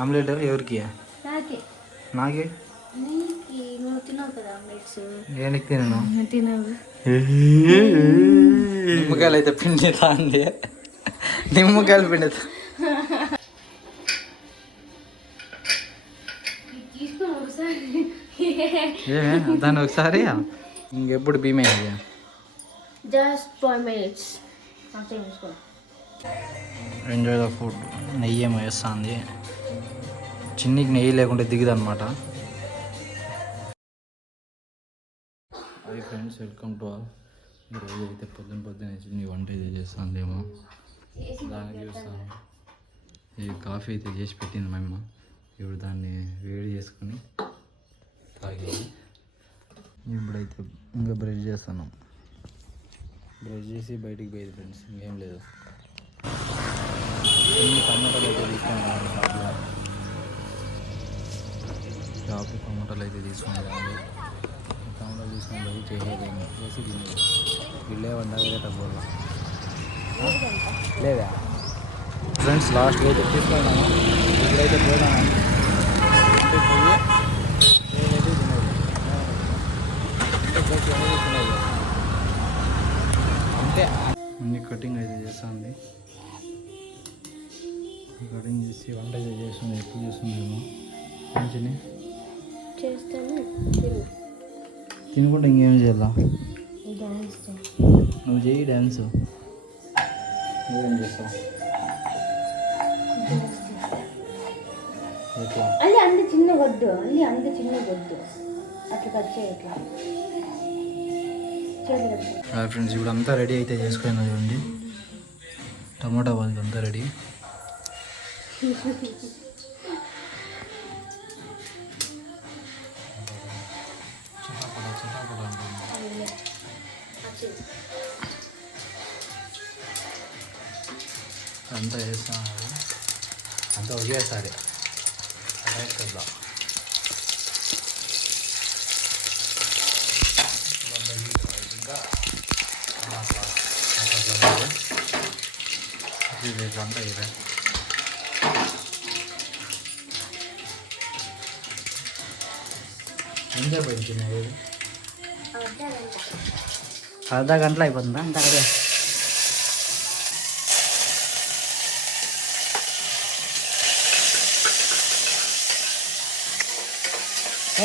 Omelette ఎవరికి? నాకే ఏనికి తినను. నిమ్మకాయలు అయితే పిండితా అండి, నిమ్మకాయలు పిండితా. దాన్ని ఒకసారి ఇంకెప్పుడు బీమే ఎంజాయ్ ద ఫుడ్. నెయ్యి ఏమో వేస్తుంది, చిన్నికి నెయ్యి లేకుంటే దిగుదనమాట. Hi friends, welcome to all. ఈరోజు అయితే పొద్దున్న చిన్ని వంట అయితే చేస్తుందేమో, దాన్ని చూస్తాను. ఈ కాఫీ అయితే చేసి పెట్టింది మా అమ్మ. ఇప్పుడు దాన్ని వేడి చేసుకుని తాగేది. ఇప్పుడైతే ఇంకా బ్రష్ చేస్తున్నాం. బ్రష్ చేసి బయటికి పోయేది ఫ్రెండ్స్, ఇంకేం లేదు. టమాటాలు అయితే తీసుకున్నాను షాప్లో టమాటాలు అయితే తీసుకున్నాను. టమాటాలు తీసుకుని పోయి చేసేది చేసి తినేది. వీళ్ళే వండాలి తగ్గ లేదా ఫ్రెండ్స్. లాస్ట్గా అయితే తీసుకున్నాము. ఇప్పుడైతే పోయినాము ఇంటికి పోయి ఏదైతే తినేది, ఇంటికి పోయి తినేది అంతే. అన్ని కటింగ్ అయితే చేస్తుంది, కటింగ్ చేసి వంట అయితే చేస్తుంది. ఎప్పుడు చేస్తుందేమో మంచిని తినుకుంటే ఇంకేం చేయాలా? నువ్వు చేయి డ్యాన్స్. నువ్వేం చేస్తావు? అల్లి అంత చిన్న వద్దు, అల్లి అంత చిన్న వద్దు, అట్లా కట్ చేయట్లా. ఫ్రెండ్స్ ఇప్పుడు అంతా రెడీ అయితే చేసుకున్నాను చూడండి. టమాటా వాళ్ళు అంతా రెడీ. అంతా వేస్తాను, అంతా ఒకేసారి కదా. అంతా ఇదే ఎంతసేపు అయిపోయింది? అర్ధ గంటలో అయిపోతుందా? అంత అక్కడే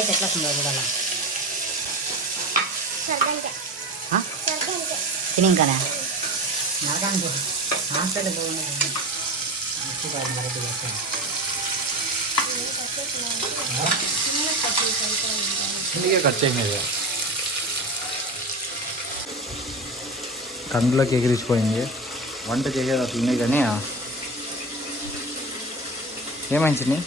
ఎట్లా వస్తుందో చూడాలా. తిని ఇంకానే నరకానికి హాస్పిటల్ బాగుండదు. ఇందుకే కట్ చేయలేదు. కందులోకి ఎగిరిచిపోయింది. వంట చేసేది అట్లా ఉన్నాయి కానీ ఏమైంది?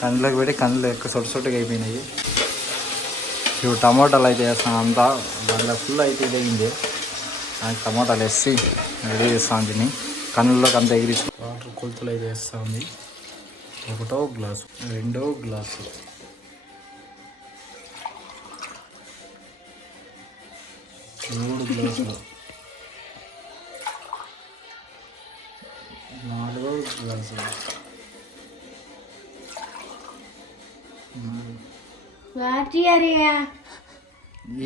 కందులోకి పెట్టి కందులు ఎక్కువ సొట్టుగా అయిపోయినాయి. ఇప్పుడు టమాటాలు అయితే వేస్తాను. అంతా దాంట్లో ఫుల్ అయితే ఇదయింది. టమాటాలు వేసి రెడీ చేస్తాను. దీన్ని కందులోకి అంతా ఎగిరించి వాటర్ కొలతలు అయితే వేస్తూ ఉంది. 1వ గ్లాసు, 2వ గ్లాసు, 3 గ్లాసులు, 4వ గ్లాసు,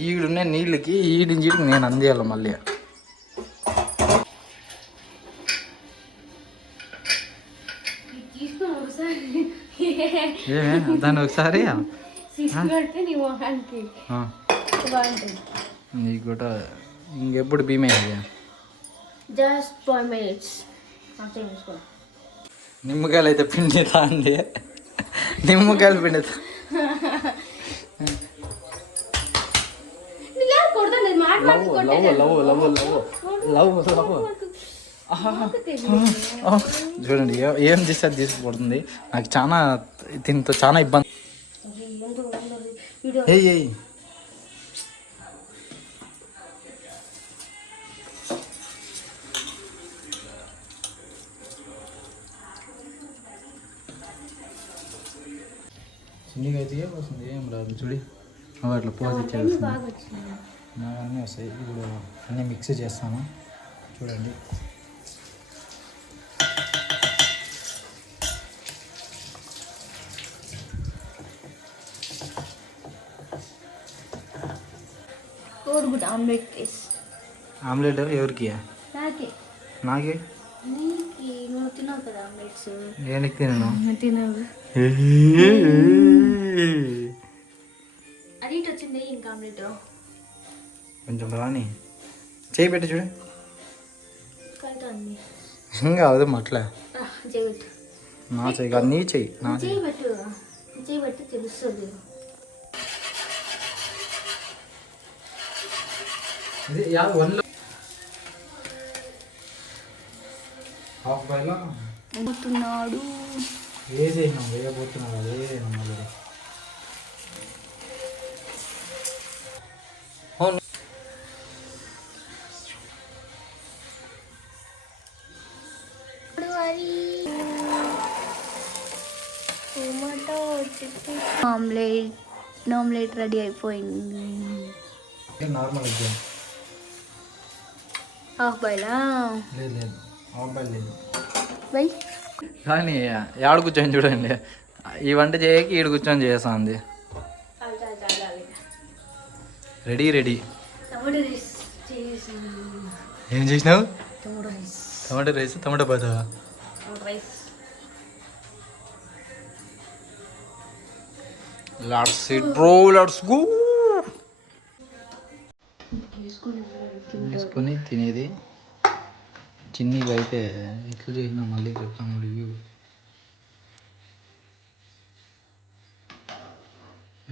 ఈడున్నే నీళ్ళకి ఈడించీడికి నేను అందేయాలి మళ్ళీ. ఏమే దాన్ని ఒకసారి నీకు కూడా ఇంకెప్పుడు బీమే నిమ్మకాయలు అయితే పిండితా అండి, నిమ్మకాయలు పిండితా. చూడండి ఏం చేస్తే అది తీసుకుపడుతుంది. నాకు చాలా దీంతో చాలా ఇబ్బంది. చిన్నగా అయితే వస్తుంది, ఏం రాదు చూడి. అట్లా పోజ్ అన్నీ ఇచ్చేస్తుంది. బాగా వచ్చినాయి. నాకు అన్నీ వస్తాయి. ఇప్పుడు అన్నీ మిక్స్ చేస్తాను చూడండి. కోడిగుడ్డు ఆమ్లెట్ వేసి ఆమ్లెట్ ఎవరికి? నాకే. నాకే. నీకు నువ్వు తినవు కదా ఆమ్లెట్స్. ఏనికి తినను? తినవు. అది ఇటు వచ్చింది ఇంకా ఆమ్లెట్. కొంచెం రాని చేయి పెట్టి చూడు. కలుతుంది. ఇంకా అవదు అట్లా. చేయి పెట్టు. నా చెయ్యి కాదు, నీ చెయ్యి. నా చేయి పెట్టు. చేయి పెట్టి తెలుస్తుంది. ఇది హాఫ్ బాయ్లో పోతున్నాడు. వేసేసినాం, వేయబోతున్నాడు. అదే మళ్ళీ ఆమ్లెట్ రెడీ అయిపోయింది. నార్మల్ ఎగ్జామ్ హాఫ్ బాయ్లా? లేదు లేదు, హాఫ్ బాయ్ లేదు. బై కానీ ఆడ కూర్చొని చూడండి, ఈ వంట చేయకి ఈడు కూర్చొని చేస్తుంది. Ready ready. టమాటో రైస్ చేసి. ఏం చేసినావు? Tomato rice. Tomato rice, tomato bath. Tomato rice. Let's sit bro, let's go. వేసుకొని తినేది. చిన్నగా అయితే ఎట్లా చేసినా మళ్ళీ చెప్తాను రివ్యూ.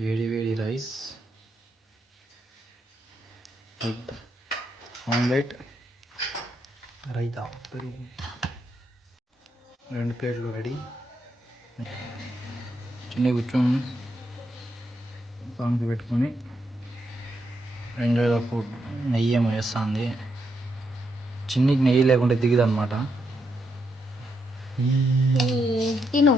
వేడి వేడి రైస్, ఎగ్ ఆమ్లెట్, రైతా, పెరుగు, 2 ప్లేట్లు రెడీ. చిన్న కూర్చొని సాంగ్స్ పెట్టుకొని ఎంజాయ్ ద ఫుడ్. నెయ్యి ఏమో వేస్తుంది. చిన్నికి నెయ్యి లేకుంటే దిగదు అనమాట. తిను.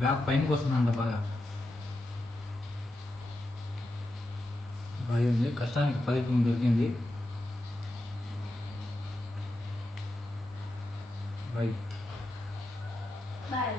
బ్యాగ్ పైనకి వస్తుందంట బాగా. బాగా ఉంది. కష్టానికి ఫలితం దొరికింది. బాయ్. బాయ్.